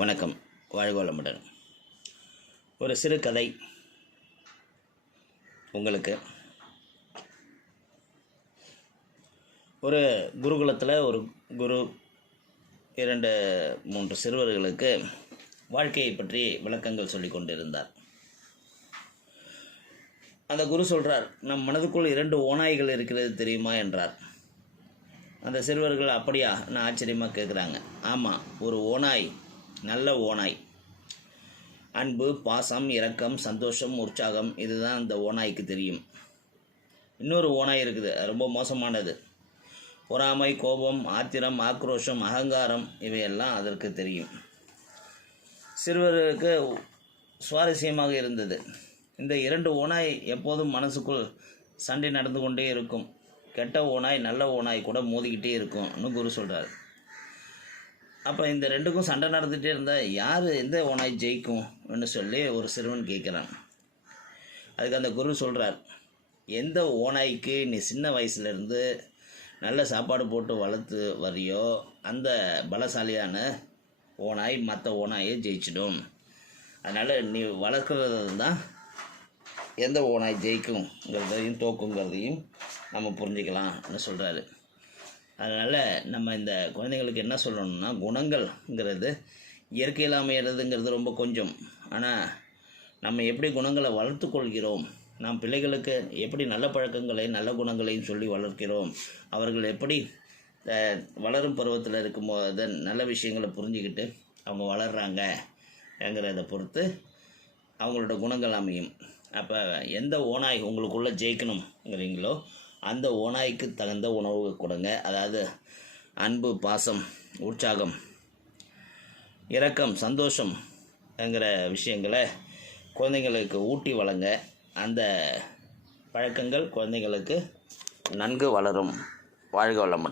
வணக்கம். வாழ்க வளமுடன். ஒரு சிறு கதை உங்களுக்கு. ஒரு குருகுலத்தில் ஒரு குரு 2-3 சிறுவர்களுக்கு வாழ்க்கையை பற்றி விளக்கங்கள் சொல்லி கொண்டிருந்தார். அந்த குரு சொல்கிறார், நம் மனதுக்குள் 2 ஓநாய்கள் இருக்கிறது தெரியுமா என்றார். அந்த சிறுவர்கள் அப்படியா நான் ஆச்சரியமாக கேட்குறாங்க. ஆமாம், ஒரு ஓநாய், நல்ல ஓநாய். அன்பு, பாசம், இரக்கம், சந்தோஷம், உற்சாகம், இதுதான் அந்த ஓநாய்க்கு தெரியும். இன்னொரு ஓநாய் இருக்குது, ரொம்ப மோசமானது. பொறாமை, கோபம், ஆத்திரம், ஆக்ரோஷம், அகங்காரம், இவையெல்லாம் அதற்கு தெரியும். சிறுவருக்கு சுவாரஸ்யமாக இருந்தது. இந்த 2 ஓநாய் எப்போதும் மனசுக்குள் சண்டை நடந்து கொண்டே இருக்கும். கெட்ட ஓநாய் நல்ல ஓநாய் கூட மோதிக்கிட்டே இருக்கும்னு குரு சொல்கிறார். அப்போ இந்த 2க்கும் சண்டை நடந்துகிட்டே இருந்தால் யார் எந்த ஓநாய் ஜெயிக்கும்னு சொல்லி ஒரு சிறுவன் கேட்குறான். அதுக்கு அந்த குரு சொல்கிறார், எந்த ஓநாய்க்கு நீ சின்ன வயசுலேருந்து நல்ல சாப்பாடு போட்டு வளர்த்து வரையோ அந்த பலசாலியான ஓநாய் மற்ற ஓநாயை ஜெயிச்சிடும். அதனால் நீ வளர்க்குறது தான் எந்த ஓநாய் ஜெயிக்குங்கிறதையும் தோக்குங்கிறதையும் நம்ம புரிஞ்சுக்கலாம்னு சொல்கிறாரு. அதனால் நம்ம இந்த குழந்தைங்களுக்கு என்ன சொல்லணும்னா, குணங்கள்ங்கிறது இயற்கையில் அமையிறதுங்கிறது ரொம்ப கொஞ்சம். ஆனால் நம்ம எப்படி குணங்களை வளர்த்து கொள்கிறோம், நாம் பிள்ளைகளுக்கு எப்படி நல்ல பழக்கங்களை நல்ல குணங்களையும் சொல்லி வளர்க்கிறோம், அவர்கள் எப்படி வளரும் பருவத்தில் இருக்கும்போது நல்ல விஷயங்களை புரிஞ்சுக்கிட்டு அவங்க வளர்கிறாங்கங்கிறத பொறுத்து அவங்களோட குணங்கள் அமையும். அப்போ எந்த ஓநாய் உங்களுக்குள்ளே ஜெயிக்கணுங்கிறீங்களோ அந்த ஓநாய்க்கு தகுந்த உணவு கொடுங்க. அதாவது அன்பு, பாசம், உற்சாகம், இரக்கம், சந்தோஷம்ங்கிற விஷயங்களை குழந்தைங்களுக்கு ஊட்டி வளங்க. அந்த பழக்கங்கள் குழந்தைங்களுக்கு நன்கு வளரும். வாழ்க வளமுடன்.